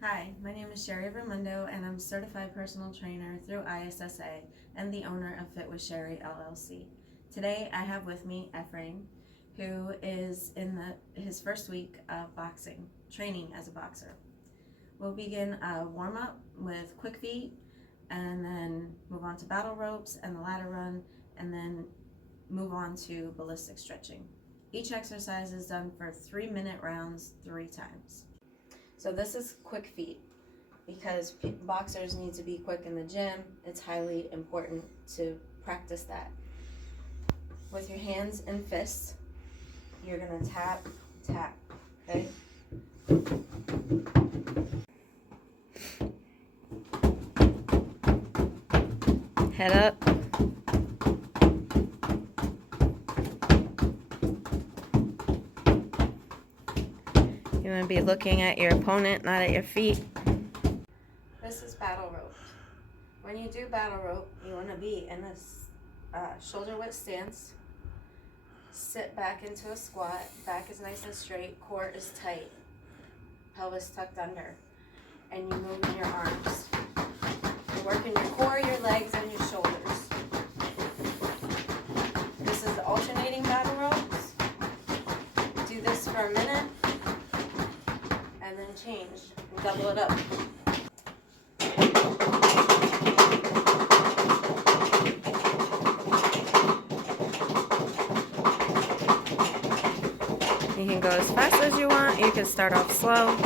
Hi, my name is Sherry Raimundo and I'm certified personal trainer through ISSA and the owner of Fit with Sherry LLC. Today I have with me Ephraim, who is in his first week of boxing, training as a boxer. We'll begin a warm-up with quick feet and then move on to battle ropes and the ladder run, and then move on to ballistic stretching. Each exercise is done for 3-minute rounds 3 times. So this is quick feet. Because boxers need to be quick in the gym, it's highly important to practice that. With your hands and fists, you're gonna tap, tap, okay? Head up. You wanna be looking at your opponent, not at your feet. This is battle rope. When you do battle rope, you want to be in a shoulder width stance. Sit back into a squat. Back is nice and straight. Core is tight. Pelvis tucked under. And you move in your arms. You're working your core, your legs, and your shoulders. This is the alternating battle ropes. Do this for a minute. And then change. Double it up. You can go as fast as you want. You can start off slow.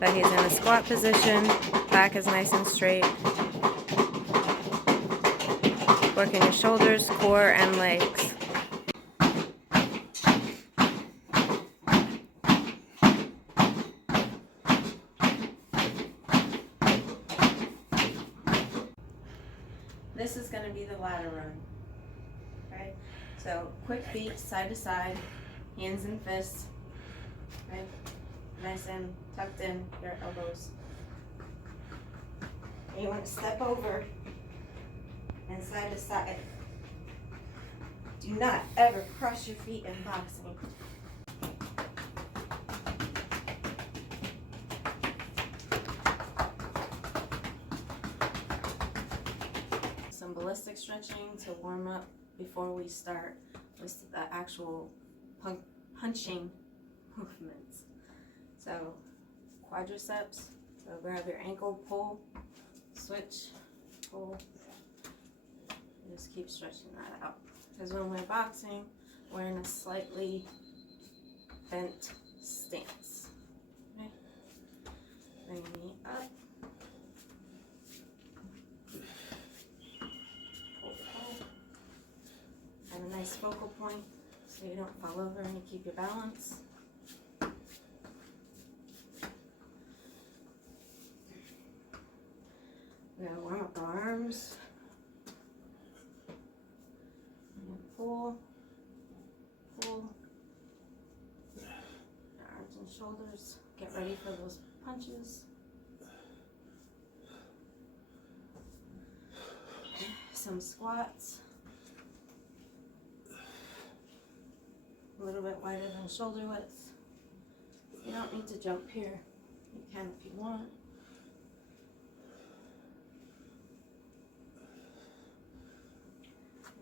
But he's in a squat position. Back is nice and straight. Working your shoulders, core, and legs. This is going to be the ladder run. Okay? So quick feet, side to side, hands and fists. Right? Nice and tucked in your elbows. And you want to step over and side to side. Do not ever cross your feet in boxing. Some ballistic stretching to warm up before we start with the actual punching movements. So quadriceps, so grab your ankle, pull, switch, pull, and just keep stretching that out. Because when we're boxing, we're in a slightly bent stance. Okay? Bring the knee up. Have a nice focal point so you don't fall over and you keep your balance. We're going to warm up the arms. And pull, pull. The arms and shoulders. Get ready for those punches. Some squats. A little bit wider than shoulder width. You don't need to jump here. You can if you want.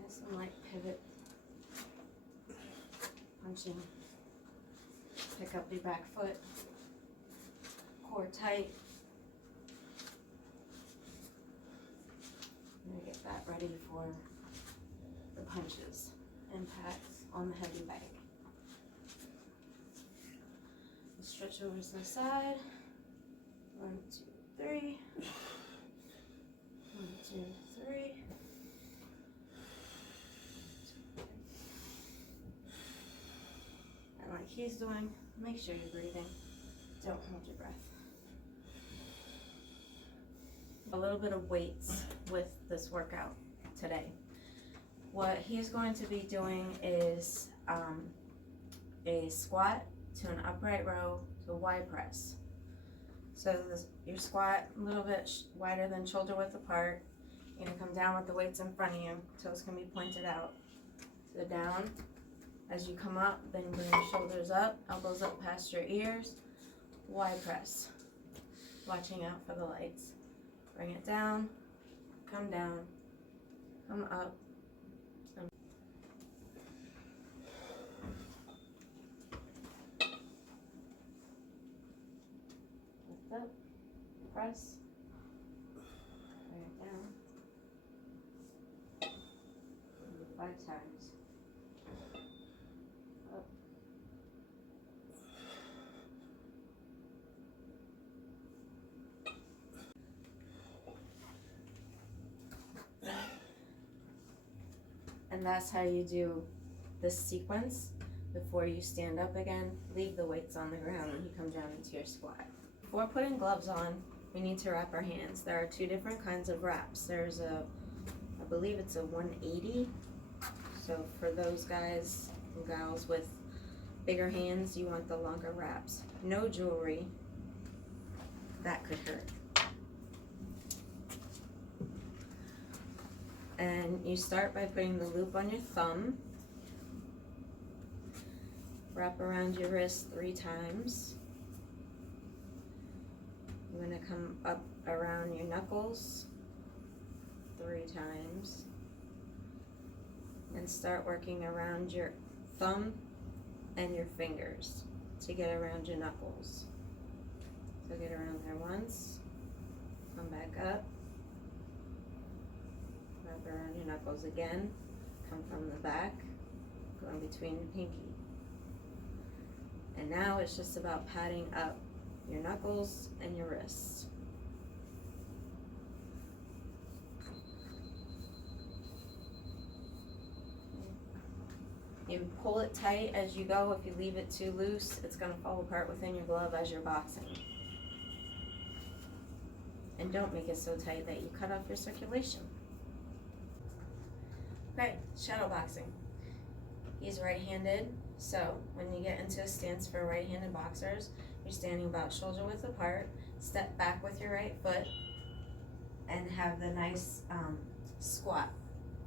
And some light pivot. Punching. Pick up your back foot. Core tight. I'm going to get that ready for the punches. Impacts on the heavy bag. Stretch over to the side. 1, 2, 3. 1, 2, 3. And like he's doing, make sure you're breathing. Don't hold your breath. A little bit of weights with this workout today. What he's going to be doing is a squat to an upright row to a Y press. So your squat a little bit wider than shoulder width apart. You're gonna come down with the weights in front of you. Toes can be pointed out. So down As you come up, then bring your shoulders up, elbows up past your ears. Y press. Watching out for the lights. Bring it down, come up. Lift up, press, bring it down. Do 5 times. Up. And that's how you do this sequence before you stand up again. Leave the weights on the ground when you come down into your squat. Before putting gloves on, we need to wrap our hands. There are 2 different kinds of wraps. There's I believe it's a 180. So for those guys and gals with bigger hands, you want the longer wraps. No jewelry. That could hurt. And you start by putting the loop on your thumb. Wrap around your wrist 3 times. You're going to come up around your knuckles 3 times. And start working around your thumb and your fingers to get around your knuckles. So get around there once. Come back up. Wrap around your knuckles again. Come from the back, go in between your pinky. And now it's just about padding up your knuckles and your wrists. You pull it tight as you go. If you leave it too loose, it's going to fall apart within your glove as you're boxing. And don't make it so tight that you cut off your circulation. Okay, shadow boxing. He's right-handed, so when you get into a stance for right-handed boxers, you're standing about shoulder width apart, step back with your right foot, and have the nice squat.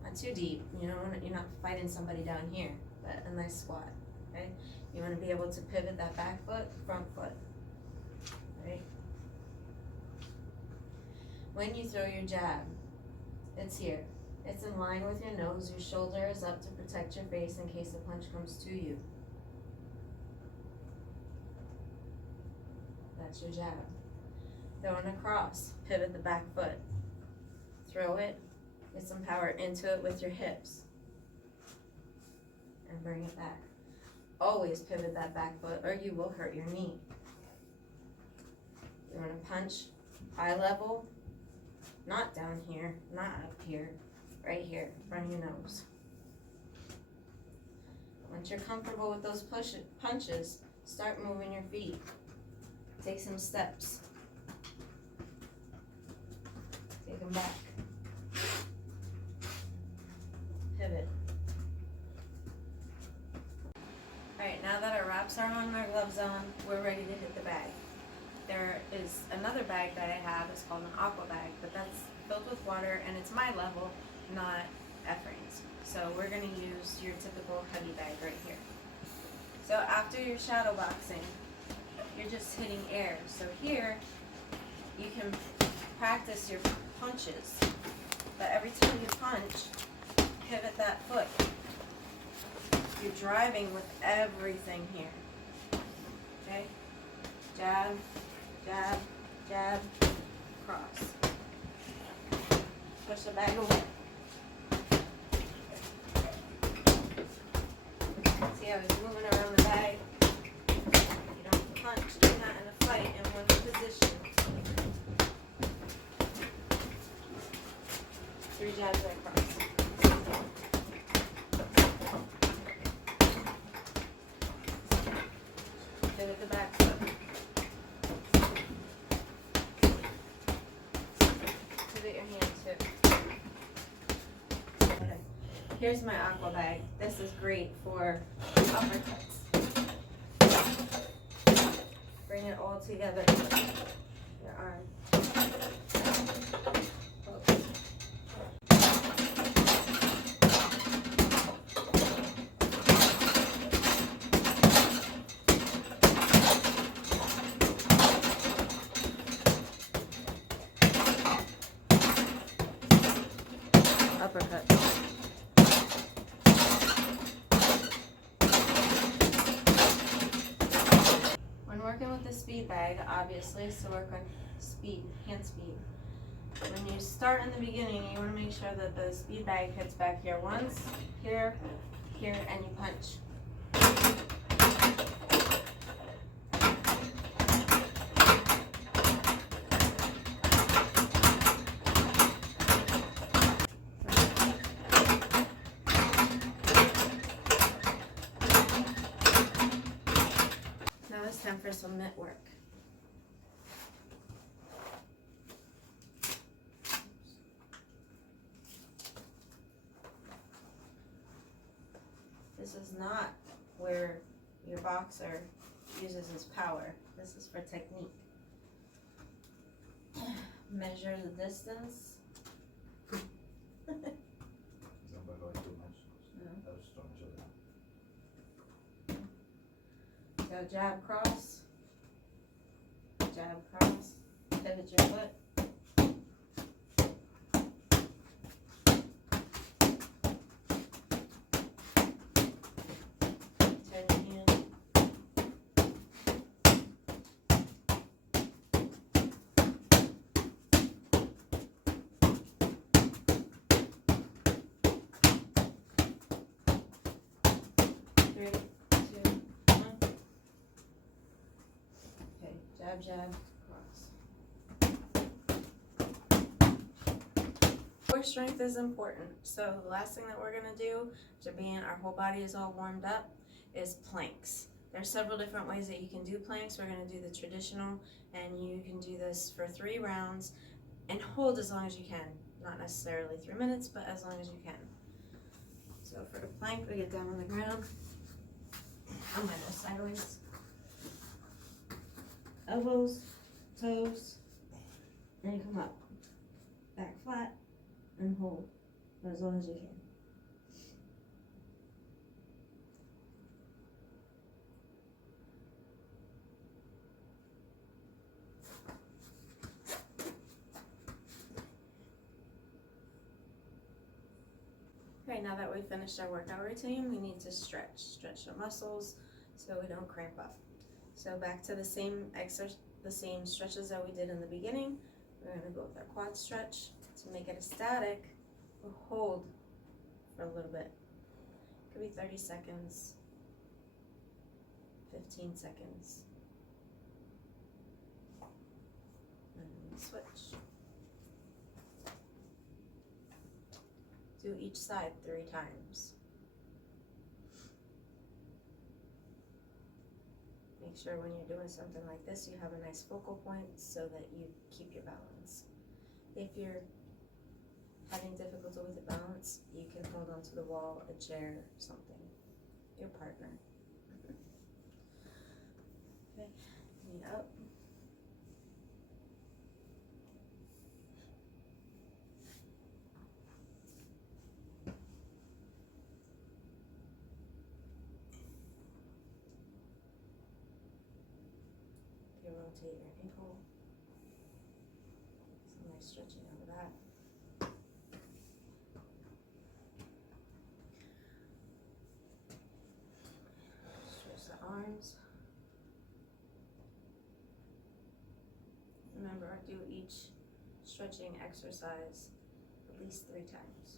Not too deep, you know, you're not fighting somebody down here, but a nice squat, okay? You want to be able to pivot that back foot, front foot, right? When you throw your jab, it's here. It's in line with your nose. Your shoulder is up to protect your face in case a punch comes to you. That's your jab. Throwing across, pivot the back foot. Throw it, get some power into it with your hips. And bring it back. Always pivot that back foot or you will hurt your knee. You're gonna punch eye level, not down here, not up here. Right here, in front of your nose. Once you're comfortable with those punches, start moving your feet. Take some steps. Take them back. Pivot. Alright, now that our wraps are on, our gloves on, we're ready to hit the bag. There is another bag that I have, it's called an aqua bag, but that's filled with water and it's my level, not Ephraim's. So we're going to use your typical heavy bag right here. So after your shadow boxing, you're just hitting air. So here, you can practice your punches. But every time you punch, pivot that foot. You're driving with everything here. Okay? Jab, jab, jab, cross. Push the bag away. See how he's moving around the bag? You don't punch, you're not in a fight in one position. 3 jabs right across. Pivot the back foot. Pivot your hand too. Here's my aqua bag. This is great for uppercuts. Bring it all together. Your arm. speed bag, obviously, so work on speed, hand speed. When you start in the beginning, you want to make sure that the speed bag hits back here once, here, here, and you punch. Now it's time for some mitt work. This is not where your boxer uses his power. This is for technique. Measure the distance. Go jab, cross, pivot your foot. Turn your hand. Jab, cross. Core strength is important. So the last thing that we're going to do, after being our whole body is all warmed up, is planks. There are several different ways that you can do planks. We're going to do the traditional, and you can do this for 3 rounds and hold as long as you can. Not necessarily 3 minutes, but as long as you can. So for the plank, we get down on the ground. I'm going to go sideways. Elbows, toes, and you come up, back flat, and hold for as long as you can. Okay, now that we've finished our workout routine, we need to stretch our muscles so we don't cramp up. So back to the same stretches that we did in the beginning. We're going to go with our quad stretch. To make it a static, we'll hold for a little bit. It could be 30 seconds, 15 seconds. And then switch. Do each side 3 times. Make sure when you're doing something like this, you have a nice focal point so that you keep your balance. If you're having difficulty with the balance, you can hold onto the wall, a chair, something, your partner. Okay, knee up. Rotate your ankle. Some nice stretching over that. Stretch the arms. Remember, do each stretching exercise at least 3 times.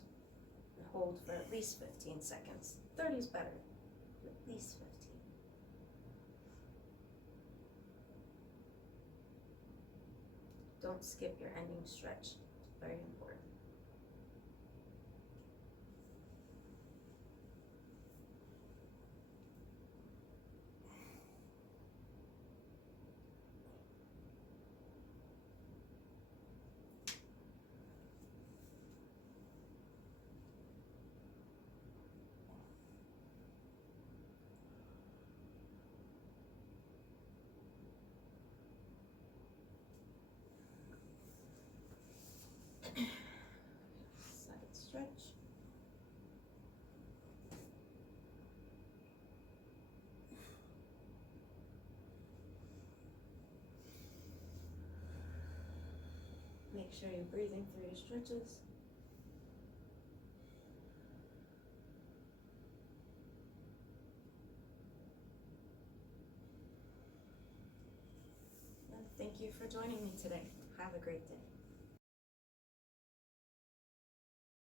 And hold for at least 15 seconds. 30 is better. At least 15. Don't skip your ending stretch. Very important. Side stretch. Make sure you're breathing through your stretches. Thank you for joining me today. Have a great day.